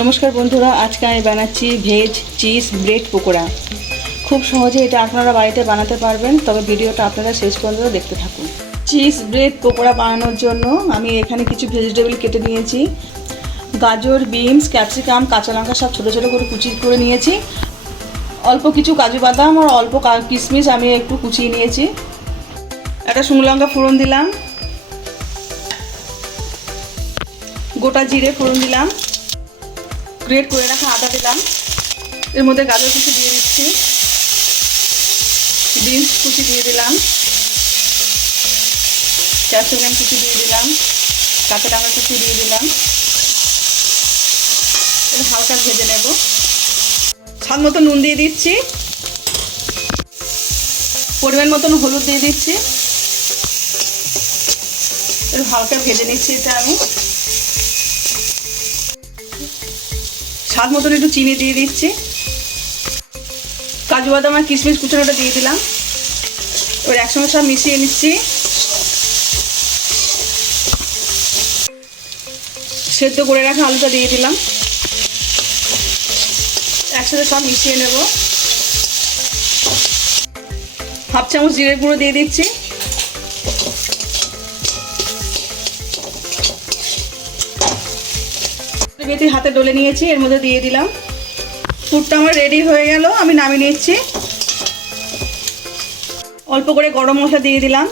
নমস্কার বন্ধুরা, আজকে আমি বানাচ্ছি ভেজ চিজ ব্রেড পকোড়া। খুব সহজে এটা আপনারা বাড়িতে বানাতে পারবেন, তবে ভিডিওটা আপনারা শেষ পর্যন্ত দেখতে থাকুন। চিজ ব্রেড পকোড়া বানানোর জন্য আমি এখানে কিছু ভেজিটেবল কেটে নিয়েছি। গাজর, বিনস, ক্যাপসিকাম, কাঁচা লঙ্কা সব ছোটো ছোটো করে কুচি করে নিয়েছি। অল্প কিছু কাজু বাদাম আর অল্প কিশমিশ আমি একটু কুচিয়ে নিয়েছি। একটা শুকনো লঙ্কা ফোড়ন দিলাম, গোটা জিরে ফোড়ন দিলাম, গ্রেট করে রাখা আদা দিলাম, এর মধ্যে গাজর কুচি দিয়ে দিচ্ছি, বিনস কুচি দিয়ে দিলাম, ক্যাপসিকাম কুচি দিয়ে দিলাম, কাঁচা লঙ্কা কুচি দিয়ে দিলাম। এটা হালকা ভেজে নেব। স্বাদ মতো নুন দিয়ে দিচ্ছি, পরিমাণ মতন হলুদ দিয়ে দিচ্ছি। একটু হালকা ভেজে নিচ্ছি এটা আমি। স্বাদ মতন একটু চিনি দিয়ে দিচ্ছি, কাজু বাদাম আর কিশমিশ কুচানোটা দিয়ে দিলাম। এবার একসঙ্গে সব মিশিয়ে নিচ্ছি। সেদ্ধ করে রাখা আলুটা দিয়ে দিলাম, একসাথে সব মিশিয়ে নেব। হাফ চামচ জিরে গুঁড়ো দিয়ে দিচ্ছি, মেথি হাতে ডলে নিয়েছি, এর মধ্যে দিয়ে দিলাম। পুরটা আমার রেডি হয়ে গেল, আমি নামিয়ে নিচ্ছি। অল্প করে গরম মশলা দিয়ে দিলাম,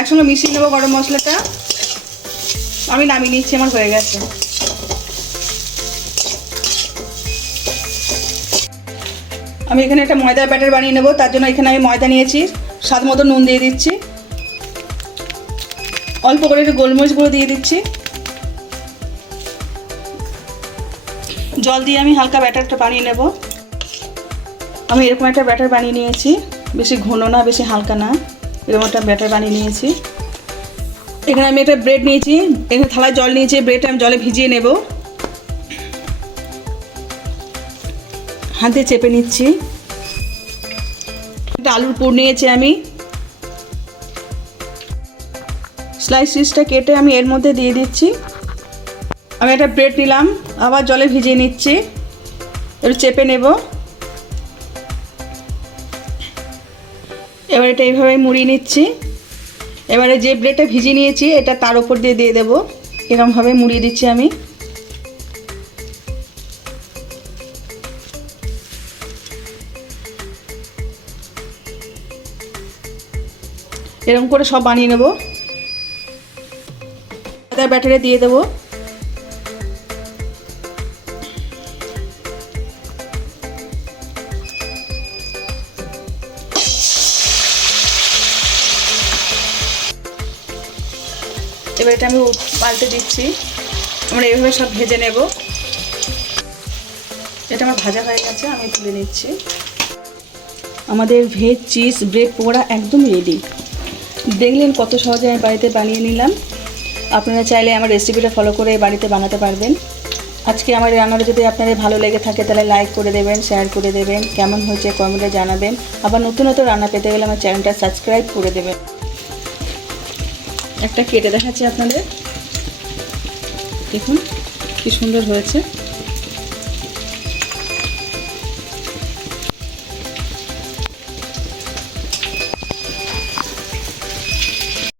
একসঙ্গে মিশিয়ে নেব গরম মশলাটা। আমি নামিয়ে নিচ্ছি, আমার হয়ে গেছে। আমি এখানে একটা ময়দার ব্যাটার বানিয়ে নেব, তার জন্য এখানে আমি ময়দা নিয়েছি। স্বাদ মতো নুন দিয়ে দিচ্ছি, অল্প করে একটু গোলমরিচ গুঁড়ো দিয়ে দিচ্ছি। জল দিয়ে আমি হালকা ব্যাটারটা বানিয়ে নেব। আমি এরকম একটা ব্যাটার বানিয়ে নিয়েছি, বেশি ঘন না বেশি হালকা না, এরকম একটা ব্যাটার বানিয়ে নিয়েছি। এখানে আমি একটা ব্রেড নিয়েছি, এখানে থালায় জল নিয়েছি, ব্রেডটা আমি জলে ভিজিয়ে নেব। হাতে চেপে নিচ্ছি। একটা আলুর পুর নিয়েছি আমি, স্লাইস পিসটা কেটে আমি এর মধ্যে দিয়ে দিচ্ছি। আমি একটা ব্রেড নিলাম, আবার জলে ভিজিয়ে নিচ্ছি, একটু চেপে নেব। এবার এটা এইভাবে মুড়িয়ে নিচ্ছি। এবারে যে ব্রেডটা ভিজিয়ে নিয়েছি এটা তার উপর দিয়ে দিয়ে দেবো। এরকমভাবে মুড়িয়ে দিচ্ছি আমি। এরকম করে সব বানিয়ে নেব। ব্যাটারে দিয়ে দেবো। এবার এটা আমি পাল্টে দিচ্ছি। আমরা এইভাবে সব ভেজে নেব। এটা আমার ভাজা হয়ে গেছে, আমি তুলে নিচ্ছি। আমাদের ভেজ চিজ ব্রেড পকোড়া একদম রেডি। দেখলেন কত সহজে আমি বাড়িতে বানিয়ে নিলাম। আপনারা চাইলে আমার রেসিপিটা ফলো করে বাড়িতে বানাতে পারবেন। আজকে আমার রান্নাটা যদি আপনাদের ভালো লেগে থাকে তাহলে লাইক করে দেবেন, শেয়ার করে দেবেন, কেমন হয়েছে কমেন্টে জানাবেন। আবার নতুন নতুন রান্না পেতে গেলে আমার চ্যানেলটা সাবস্ক্রাইব করে দেবেন। একটা কেটে দেখাচ্ছি আপনাদের, দেখুন কি সুন্দর হয়েছে।